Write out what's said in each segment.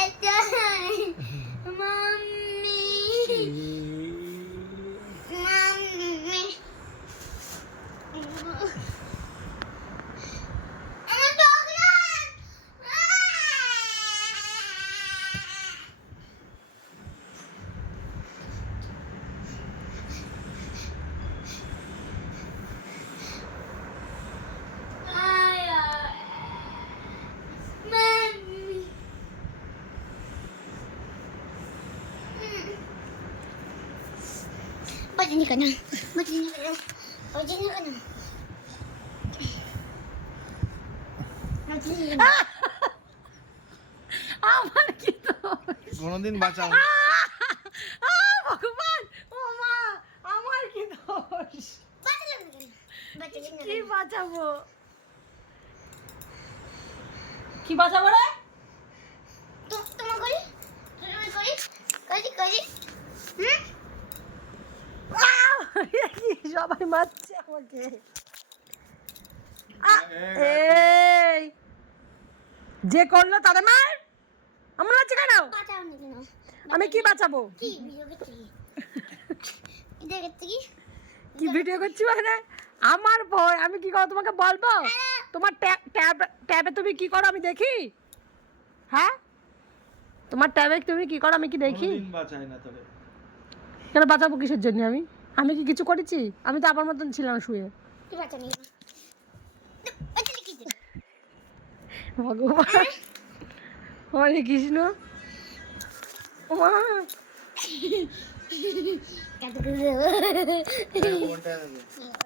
Mommy. Mommy. Ba't ka na? Ba't ka na? Ba't ka na? Ba't ka na? আমার কি তো কোনোদিন বাঁচাও ভগবান ও মা আমার কি দোষ? Ba't ka na? কি বাঁচাবো কি বাঁচাবো রে সবাই মারছে আমাকে! এই। যে করল তাদের মার। আমার আছে কেন? আমি কি বাঁচাবো. কি ভিডিও করছি? মানে? আমার ভয়। আমি কি করো তোমাকে বলব? তোমার ট্যাব ট্যাব তুমি কি করো আমি দেখি। হ্যাঁ? তোমার ট্যাবে তুমি কি করো আমি কি দেখি? কেন বাঁচাবো কিসের জন্য আমি? আমি কি কিছু করেছি? আমি তো আমার মতন ছিলাম শুয়ে. ভগবান। হরে কৃষ্ণ।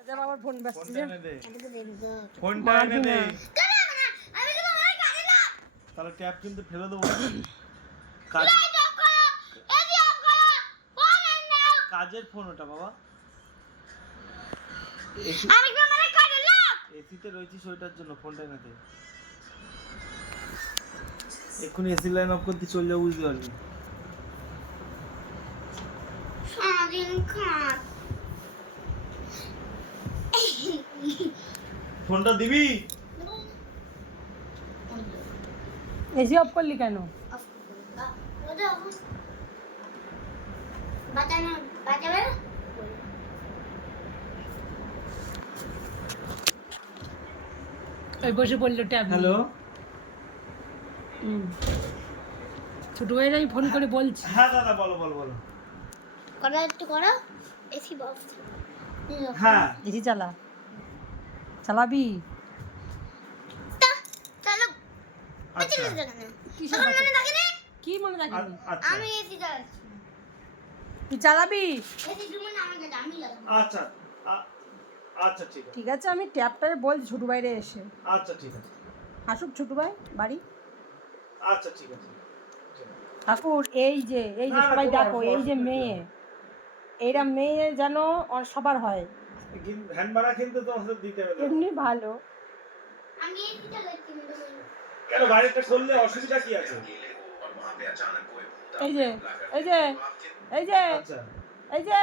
যাব আমার ফোন ব্যস্ত ফোনটা এনে দে. তাহলে ট্যাপ কিন্তু ফেলে দেবো। কাজ কাজের ফোন ওটা বাবা। na. এসিতে রয়েছিস ওইটার জন্য ফোনটা এনে দে এক্ষুনি এসি লাইন অফ করতে চলে যাব বুঝতে পারবি. ফোনটা দিবি? এসি অফ করলি কেন? Udah. ওই বসে পড়ল ট্যাব হ্যালো ছোট ভাইয়ের আমি ফোন করে বলছি। হ্যাঁ দাদা বলো বলো বলো। করা একটু করো? AC box. হ্যাঁ। এসি চালা। চালাবি? আচ্ছা। কি মনে থাকে না কি মনে রাখবি আ- আচ্ছা। আমি এসি চালাচ্ছি। লাগাবো আচ্ছা আচ্ছা ঠিক আছে। ঠিক আছে আমি ট্যাবটারে বলছি ছোট বাইরে এসে। আচ্ছা ঠিক আছে। আসুক ছোট ভাই বাড়ি। আচ্ছা ঠিক আছে। ঠাকুর এই যে এই যে সবাই দেখো এই যে মেয়ে। এইটা মেয়ে যেন সবার হয়। ভ্যান ভাড়া কিন্তু তোমাদের দিতে হবে। এমনি ভালো। আমি কেন বাইরেটা করলে অসুবিধা কি আছে? এই যে এই যে এই যে আচ্ছা। এই যে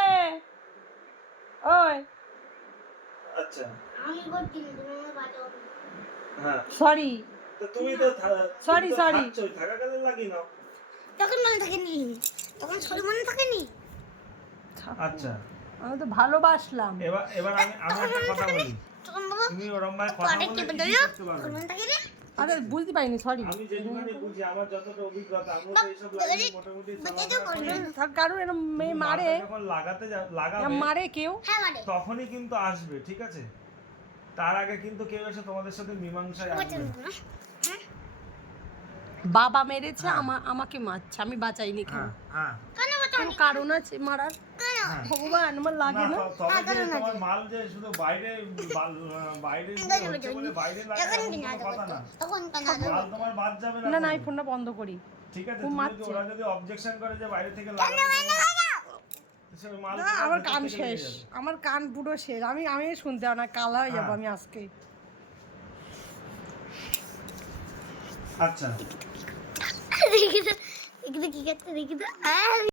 ওই। আচ্ছা। হ্যাঁ। সরি তুমি তো তখন মনে থাকেনি। তখন সরি মনে থাকেনি? আচ্ছা। আমি তো ভালোবাসলাম। এবার এবার আমি আমি একটা কথা বলি। তুমি ওরম ভাবে কথা পরে মনে আরে বুঝতে পারিনি সরি আমি বুঝি আমার যতটা অভিজ্ঞতা আমি তো এইসব লাইনে মোটামুটি থাক কারণ এরম মেয়ে মারে যখন লাগাতে লাগাবে মারে কেউ? হ্যাঁ মানে তখনই কিন্তু আসবে ঠিক আছে? তার আগে কিন্তু কেউ এসে তোমাদের সাথে মীমাংসায় আসবে। হ্যাঁ? বাবা মেরেছে আমা আমাকে মারছে আমি বাঁচাইনি কেন হ্যাঁ হ্যাঁ। কারণ আছে মারার? হ্যাঁ। ভগবান আমার লাগে না, হ্যাঁ, মাল যে শুধু বাইরে বাইরে বাইরে না। না তখন তোমার বাদ যাবে না না না আমি ফোনটা বন্ধ করি। ঠিক আছে তুমি যদি ওরা যদি অবজেকশন করে যে বাইরে থেকে না আমার কান শেষ। আমার কান পুরো শেষ। আমি আমি শুনতে না কালা হয়ে যাব হ্যাঁ। আমি আজকে। আচ্ছা। দেখি তো দেখি তো কি করতে দেখি তো।